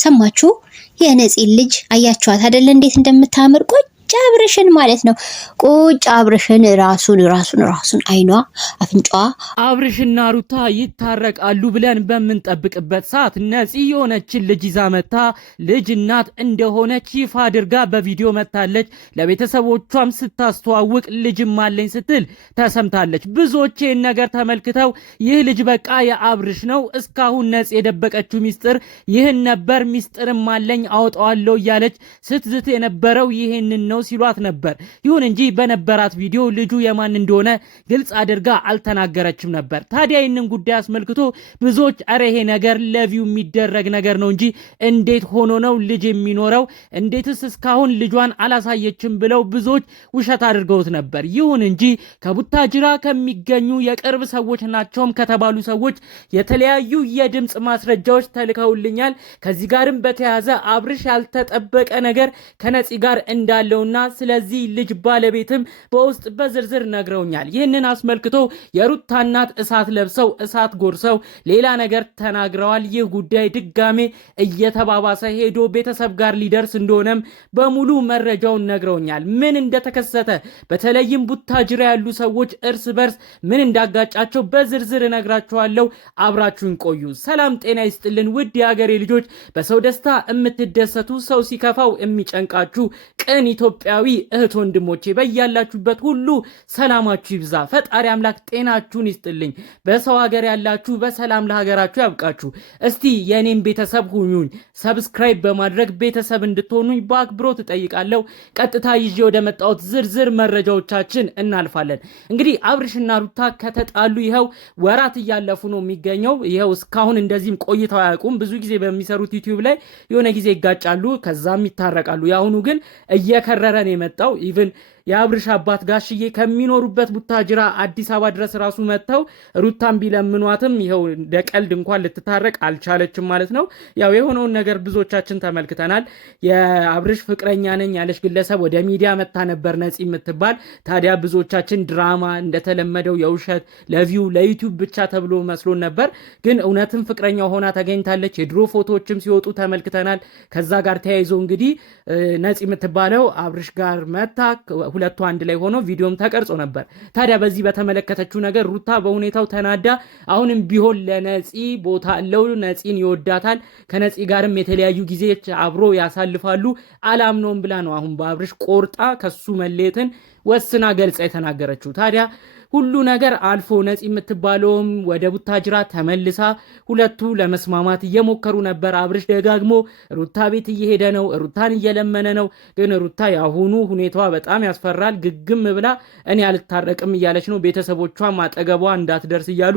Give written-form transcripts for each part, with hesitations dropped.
ሰማችሁ? የነፂ ልጅ አያችኋት አይደል? እንዴት እንደምታምር ቁጭ አብርሽን ማለት ነው። ቁጭ አብርሽን ራሱን አይኗ አፍንጫዋ አብርሽና ሩታ ይታረቃሉ ብለን በምንጠብቅበት ሰዓት ነፂ የሆነችን ልጅ ይዛ መታ ልጅ እናት እንደሆነች ይፋ አድርጋ በቪዲዮ መታለች። ለቤተሰቦቿም ስታስተዋውቅ ልጅም አለኝ ስትል ተሰምታለች። ብዙዎች ይህን ነገር ተመልክተው ይህ ልጅ በቃ የአብርሽ ነው፣ እስካሁን ነፂ የደበቀችው ሚስጥር ይህን ነበር፣ ሚስጥርም አለኝ አወጣዋለሁ እያለች ስትዝት የነበረው ይህንን ነው ሲሏት ነበር። ይሁን እንጂ በነበራት ቪዲዮ ልጁ የማን እንደሆነ ግልጽ አድርጋ አልተናገረችም ነበር። ታዲያ ይህንን ጉዳይ አስመልክቶ ብዙዎች አረ ይሄ ነገር ለቪው የሚደረግ ነገር ነው እንጂ እንዴት ሆኖ ነው ልጅ የሚኖረው? እንዴትስ እስካሁን ልጇን አላሳየችም ብለው ብዙዎች ውሸት አድርገውት ነበር። ይሁን እንጂ ከቡታጅራ ከሚገኙ የቅርብ ሰዎች ናቸውም ከተባሉ ሰዎች የተለያዩ የድምፅ ማስረጃዎች ተልከውልኛል። ከዚህ ጋርም በተያያዘ አብርሽ ያልተጠበቀ ነገር ከነፂ ጋር እንዳለው ስለዚህ ልጅ ባለቤትም በውስጥ በዝርዝር ነግረውኛል። ይህንን አስመልክቶ የሩታ እናት እሳት ለብሰው እሳት ጎርሰው ሌላ ነገር ተናግረዋል። ይህ ጉዳይ ድጋሜ እየተባባሰ ሄዶ ቤተሰብ ጋር ሊደርስ እንደሆነም በሙሉ መረጃውን ነግረውኛል። ምን እንደተከሰተ በተለይም ቡታጅራ ያሉ ሰዎች እርስ በርስ ምን እንዳጋጫቸው በዝርዝር እነግራችኋለሁ። አብራችሁን ቆዩ። ሰላም ጤና ይስጥልን ውድ የሀገሬ ልጆች፣ በሰው ደስታ የምትደሰቱ ሰው ሲከፋው የሚጨንቃችሁ ቅን ኢትዮጵያዊ እህት ወንድሞቼ በያላችሁበት ሁሉ ሰላማችሁ ይብዛ። ፈጣሪ አምላክ ጤናችሁን ይስጥልኝ። በሰው ሀገር ያላችሁ በሰላም ለሀገራችሁ ያብቃችሁ። እስቲ የኔም ቤተሰብ ሁኑኝ። ሰብስክራይብ በማድረግ ቤተሰብ እንድትሆኑኝ በአክብሮት እጠይቃለሁ። ቀጥታ ይዤ ወደ መጣሁት ዝርዝር መረጃዎቻችን እናልፋለን። እንግዲህ አብርሽና ሩታ ከተጣሉ ይኸው ወራት እያለፉ ነው የሚገኘው። ይኸው እስካሁን እንደዚህም ቆይተው አያውቁም። ብዙ ጊዜ በሚሰሩት ዩቲዩብ ላይ የሆነ ጊዜ ይጋጫሉ፣ ከዛም ይታረቃሉ። ያሁኑ ግን እየከረረ ነው የመጣው። ኢቭን የአብርሽ አባት ጋሽዬ ከሚኖሩበት ቡታጅራ አዲስ አበባ ድረስ ራሱ መጥተው ሩታን ቢለምኗትም ይኸው እንደ ቀልድ እንኳን ልትታረቅ አልቻለችም ማለት ነው። ያው የሆነውን ነገር ብዙዎቻችን ተመልክተናል። የአብርሽ ፍቅረኛ ነኝ ያለች ግለሰብ ወደ ሚዲያ መታ ነበር፣ ነፂ የምትባል። ታዲያ ብዙዎቻችን ድራማ እንደተለመደው የውሸት ለቪው ለዩቲዩብ ብቻ ተብሎ መስሎን ነበር። ግን እውነትም ፍቅረኛ ሆና ተገኝታለች። የድሮ ፎቶዎችም ሲወጡ ተመልክተናል። ከዛ ጋር ተያይዞ እንግዲህ ነፂ የምትባለው አብርሽ ጋር መታ ሁለቱ አንድ ላይ ሆኖ ቪዲዮም ተቀርጾ ነበር። ታዲያ በዚህ በተመለከተችው ነገር ሩታ በሁኔታው ተናዳ አሁንም ቢሆን ለነፂ ቦታ አለው፣ ነፂን ይወዳታል፣ ከነፂ ጋርም የተለያዩ ጊዜዎች አብሮ ያሳልፋሉ፣ አላምነውም ብላ ነው አሁን በአብርሽ ቆርጣ ከሱ መለየትን ወስና ገልጻ የተናገረችው። ታዲያ ሁሉ ነገር አልፎ ነፂ የምትባለውም ወደ ቡታጅራ ተመልሳ ሁለቱ ለመስማማት እየሞከሩ ነበር። አብርሽ ደጋግሞ ሩታ ቤት እየሄደ ነው፣ ሩታን እየለመነ ነው። ግን ሩታ ያሁኑ ሁኔታዋ በጣም ያስፈራል። ግግም ብላ እኔ አልታረቅም እያለች ነው። ቤተሰቦቿም አጠገቧ እንዳትደርስ እያሉ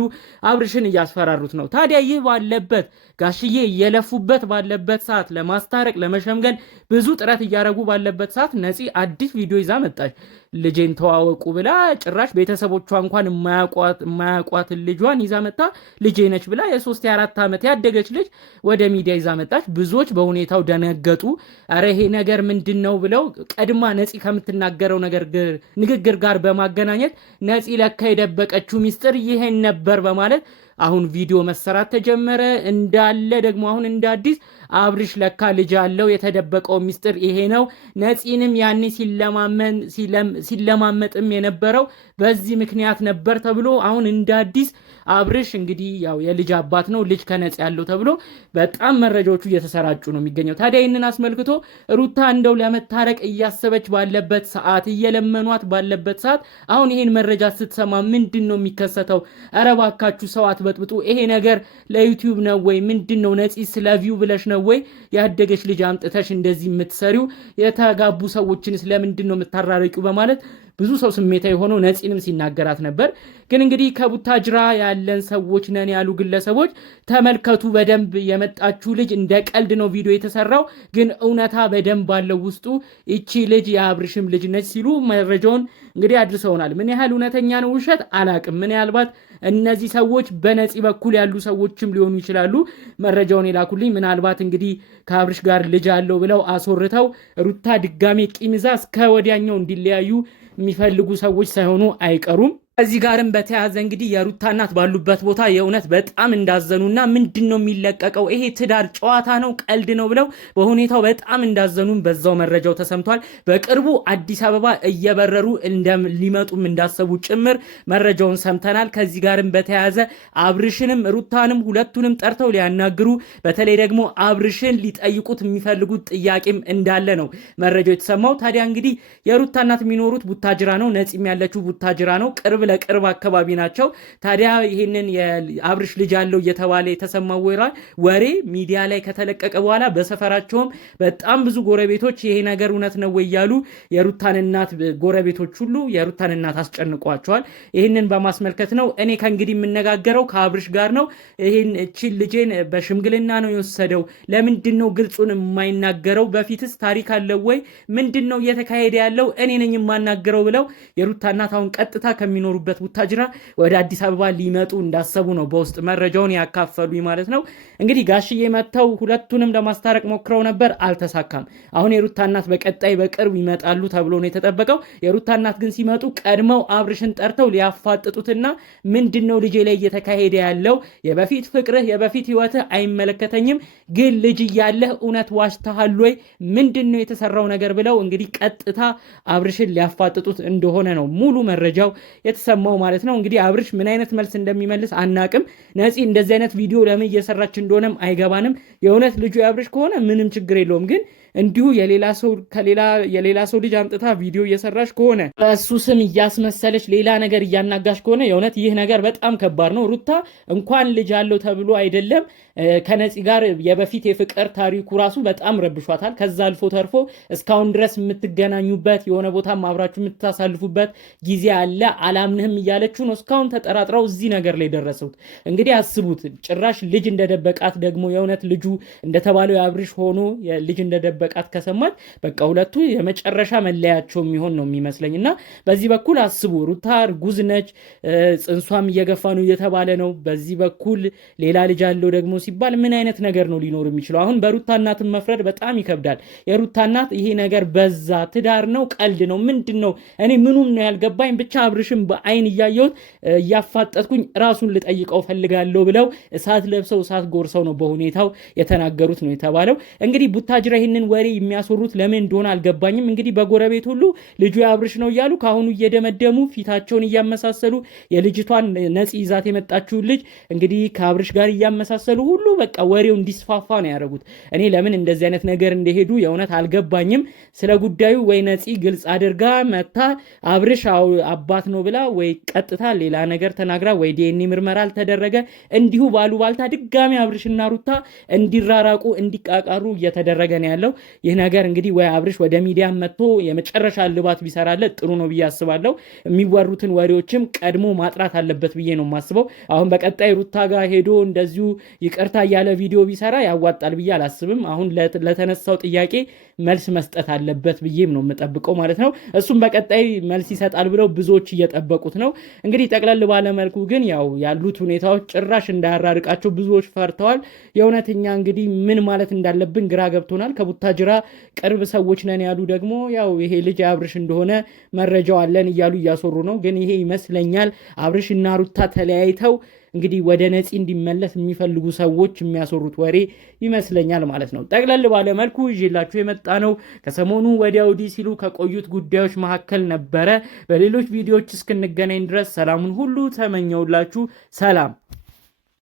አብርሽን እያስፈራሩት ነው። ታዲያ ይህ ባለበት ጋሽዬ እየለፉበት ባለበት ሰዓት ለማስታረቅ ለመሸምገል ብዙ ጥረት እያደረጉ ባለበት ሰዓት ነፂ አዲስ ቪዲዮ ይዛ መጣች። ልጄን ተዋወቁ ብላ ጭራሽ ቤተሰቦቿ እንኳን የማያውቋትን ልጇን ይዛ መጣ። ልጄ ነች ብላ የ3 የ4 ዓመት ያደገች ልጅ ወደ ሚዲያ ይዛ መጣች። ብዙዎች በሁኔታው ደነገጡ። አረ ይሄ ነገር ምንድን ነው ብለው ቀድማ ነፂ ከምትናገረው ንግግር ጋር በማገናኘት ነፂ ለካ የደበቀችው ሚስጥር ይሄን ነበር በማለት አሁን ቪዲዮ መሰራት ተጀመረ። እንዳለ ደግሞ አሁን እንደ አዲስ አብርሽ ለካ ልጅ አለው፣ የተደበቀው ሚስጥር ይሄ ነው። ነፂንም ያኔ ሲለማመጥም የነበረው በዚህ ምክንያት ነበር ተብሎ አሁን እንደ አዲስ አብርሽ እንግዲህ ያው የልጅ አባት ነው፣ ልጅ ከነፂ ያለው ተብሎ በጣም መረጃዎቹ እየተሰራጩ ነው የሚገኘው። ታዲያ ይህንን አስመልክቶ ሩታ እንደው ለመታረቅ እያሰበች ባለበት ሰዓት፣ እየለመኗት ባለበት ሰዓት አሁን ይሄን መረጃ ስትሰማ ምንድን ነው የሚከሰተው? ኧረ እባካችሁ ሰው አትበጥብጡ። ይሄ ነገር ለዩቲዩብ ነው ወይ ምንድን ነው? ነፂ ስለ ቪው ብለሽ ነው ወይ ያደገች ልጅ አምጥተሽ እንደዚህ የምትሰሪው? የተጋቡ ሰዎችን ስለምንድን ነው የምታራረቂው? በማለት ብዙ ሰው ስሜታዊ ሆኖ ነፂንም ሲናገራት ነበር። ግን እንግዲህ ከቡታጅራ ያለን ሰዎች ነን ያሉ ግለሰቦች ተመልከቱ፣ በደንብ የመጣችው ልጅ እንደ ቀልድ ነው ቪዲዮ የተሰራው፣ ግን እውነታ በደንብ ባለው ውስጡ ይቺ ልጅ የአብርሽም ልጅ ነች ሲሉ መረጃውን እንግዲህ አድርሰውናል። ምን ያህል እውነተኛ ነው ውሸት አላቅም። ምናልባት እነዚህ ሰዎች በነፂ በኩል ያሉ ሰዎችም ሊሆኑ ይችላሉ መረጃውን የላኩልኝ። ምናልባት እንግዲህ ከአብርሽ ጋር ልጅ አለው ብለው አስወርተው ሩታ ድጋሜ ቂም ይዛ እስከ ወዲያኛው እንዲለያዩ የሚፈልጉ ሰዎች ሳይሆኑ አይቀሩም። ከዚህ ጋርም በተያያዘ እንግዲህ የሩታ እናት ባሉበት ቦታ የእውነት በጣም እንዳዘኑና ምንድነው የሚለቀቀው ይሄ ትዳር ጨዋታ ነው ቀልድ ነው ብለው በሁኔታው በጣም እንዳዘኑም በዛው መረጃው ተሰምቷል። በቅርቡ አዲስ አበባ እየበረሩ ሊመጡም እንዳሰቡ ጭምር መረጃውን ሰምተናል። ከዚህ ጋርም በተያያዘ አብርሽንም ሩታንም ሁለቱንም ጠርተው ሊያናግሩ በተለይ ደግሞ አብርሽን ሊጠይቁት የሚፈልጉት ጥያቄም እንዳለ ነው መረጃው የተሰማው። ታዲያ እንግዲህ የሩታ እናት የሚኖሩት ቡታጅራ ነው፣ ነፂም ያለችው ቡታጅራ ነው። ቅርብ ለቅርብ አካባቢ ናቸው። ታዲያ ይህንን የአብርሽ ልጅ አለው እየተባለ የተሰማው ወሬ ሚዲያ ላይ ከተለቀቀ በኋላ በሰፈራቸውም በጣም ብዙ ጎረቤቶች ይሄ ነገር እውነት ነው ወይ እያሉ የሩታን እናት ጎረቤቶች ሁሉ የሩታን እናት አስጨንቋቸዋል። ይህንን በማስመልከት ነው እኔ ከእንግዲህ የምነጋገረው ከአብርሽ ጋር ነው። ይህን እቺን ልጄን በሽምግልና ነው የወሰደው። ለምንድን ነው ግልጹን የማይናገረው? በፊትስ ታሪክ አለው ወይ? ምንድን ነው እየተካሄደ ያለው? እኔ ነኝ የማናገረው ብለው የሩታ እናት አሁን ቀጥታ ከሚኖሩበት ቡታጅራ ወደ አዲስ አበባ ሊመጡ እንዳሰቡ ነው በውስጥ መረጃውን ያካፈሉኝ ማለት ነው። እንግዲህ ጋሽዬ መጥተው ሁለቱንም ለማስታረቅ ሞክረው ነበር፣ አልተሳካም። አሁን የሩታ እናት በቀጣይ በቅርብ ይመጣሉ ተብሎ ነው የተጠበቀው። የሩታ እናት ግን ሲመጡ ቀድመው አብርሽን ጠርተው ሊያፋጥጡትና ምንድነው ልጄ ላይ እየተካሄደ ያለው? የበፊት ፍቅርህ የበፊት ህይወትህ አይመለከተኝም፣ ግን ልጅ እያለህ እውነት ዋሽተሃል ወይ? ምንድነው የተሰራው ነገር ብለው እንግዲህ ቀጥታ አብርሽን ሊያፋጥጡት እንደሆነ ነው ሙሉ መረጃው የተሰማው ማለት ነው። እንግዲህ አብርሽ ምን አይነት መልስ እንደሚመልስ አናቅም። ነፂ እንደዚህ አይነት ቪዲዮ ለምን እየሰራች እንደሆነም አይገባንም። የእውነት ልጁ የአብርሽ ከሆነ ምንም ችግር የለውም ግን እንዲሁ የሌላ ሰው ልጅ አምጥታ ቪዲዮ እየሰራች ከሆነ እሱ ስም እያስመሰለች ሌላ ነገር እያናጋሽ ከሆነ የእውነት ይህ ነገር በጣም ከባድ ነው። ሩታ እንኳን ልጅ አለው ተብሎ አይደለም ከነፂ ጋር የበፊት የፍቅር ታሪኩ ራሱ በጣም ረብሿታል። ከዛ አልፎ ተርፎ እስካሁን ድረስ የምትገናኙበት የሆነ ቦታ አብራችሁ የምታሳልፉበት ጊዜ አለ። አላምንህም እያለችው ነው እስካሁን ተጠራጥረው እዚህ ነገር ላይ ደረሱት። እንግዲህ አስቡት፣ ጭራሽ ልጅ እንደደበቃት ደግሞ የእውነት ልጁ እንደተባለው የአብርሽ ሆኖ ልጅ እንደደበቃት ከሰማት በቃ ሁለቱ የመጨረሻ መለያቸው የሚሆን ነው የሚመስለኝ። እና በዚህ በኩል አስቡ፣ ሩታ እርጉዝ ነች፣ ጽንሷም እየገፋ ነው እየተባለ ነው። በዚህ በኩል ሌላ ልጅ አለው ደግሞ ሲባል ምን አይነት ነገር ነው ሊኖር የሚችለው? አሁን በሩታ እናትን መፍረድ በጣም ይከብዳል። የሩታ እናት ይሄ ነገር በዛ፣ ትዳር ነው ቀልድ ነው ምንድን ነው? እኔ ምኑም ነው ያልገባኝ። ብቻ አብርሽም በአይን እያየሁት እያፋጠጥኩኝ ራሱን ልጠይቀው ፈልጋለሁ ብለው እሳት ለብሰው እሳት ጎርሰው ነው በሁኔታው የተናገሩት ነው የተባለው። እንግዲህ ቡታጅራ ይህንን ወሬ የሚያስወሩት ለምን እንደሆነ አልገባኝም። እንግዲህ በጎረቤት ሁሉ ልጁ የአብርሽ ነው እያሉ ከአሁኑ እየደመደሙ ፊታቸውን እያመሳሰሉ የልጅቷን ነፂ ይዛት የመጣችውን ልጅ እንግዲህ ከአብርሽ ጋር እያመሳሰሉ ሁሉ በቃ ወሬው እንዲስፋፋ ነው ያደረጉት። እኔ ለምን እንደዚህ አይነት ነገር እንደሄዱ የእውነት አልገባኝም። ስለ ጉዳዩ ወይ ነፂ ግልጽ አድርጋ መታ አብርሽ አባት ነው ብላ ወይ ቀጥታ ሌላ ነገር ተናግራ ወይ ዲኤንኤ ምርመራ አልተደረገ እንዲሁ ባሉ ባልታ ድጋሚ አብርሽና ሩታ እንዲራራቁ እንዲቃቃሩ እየተደረገ ነው ያለው። ይህ ነገር እንግዲህ ወይ አብርሽ ወደ ሚዲያ መጥቶ የመጨረሻ ልባት ቢሰራለት ጥሩ ነው ብዬ አስባለሁ። የሚወሩትን ወሬዎችም ቀድሞ ማጥራት አለበት ብዬ ነው የማስበው። አሁን በቀጣይ ሩታ ጋር ሄዶ እንደዚሁ ይቅርታ ያለ ቪዲዮ ቢሰራ ያዋጣል ብዬ አላስብም። አሁን ለተነሳው ጥያቄ መልስ መስጠት አለበት ብዬም ነው የምጠብቀው ማለት ነው። እሱም በቀጣይ መልስ ይሰጣል ብለው ብዙዎች እየጠበቁት ነው። እንግዲህ ጠቅለል ባለመልኩ ግን ያው ያሉት ሁኔታዎች ጭራሽ እንዳያራርቃቸው ብዙዎች ፈርተዋል። የእውነተኛ እንግዲህ ምን ማለት እንዳለብን ግራ ገብቶናል። ከቡታጅራ ቅርብ ሰዎች ነን ያሉ ደግሞ ያው ይሄ ልጅ አብርሽ እንደሆነ መረጃው አለን እያሉ እያስወሩ ነው። ግን ይሄ ይመስለኛል አብርሽ እና ሩታ ተለያይተው እንግዲህ ወደ ነፂ እንዲመለስ የሚፈልጉ ሰዎች የሚያስወሩት ወሬ ይመስለኛል ማለት ነው። ጠቅለል ባለመልኩ ይዤላችሁ የመጣ ነው ከሰሞኑ ወዲያ ወዲህ ሲሉ ከቆዩት ጉዳዮች መካከል ነበረ። በሌሎች ቪዲዮዎች እስክንገናኝ ድረስ ሰላሙን ሁሉ ተመኘውላችሁ። ሰላም።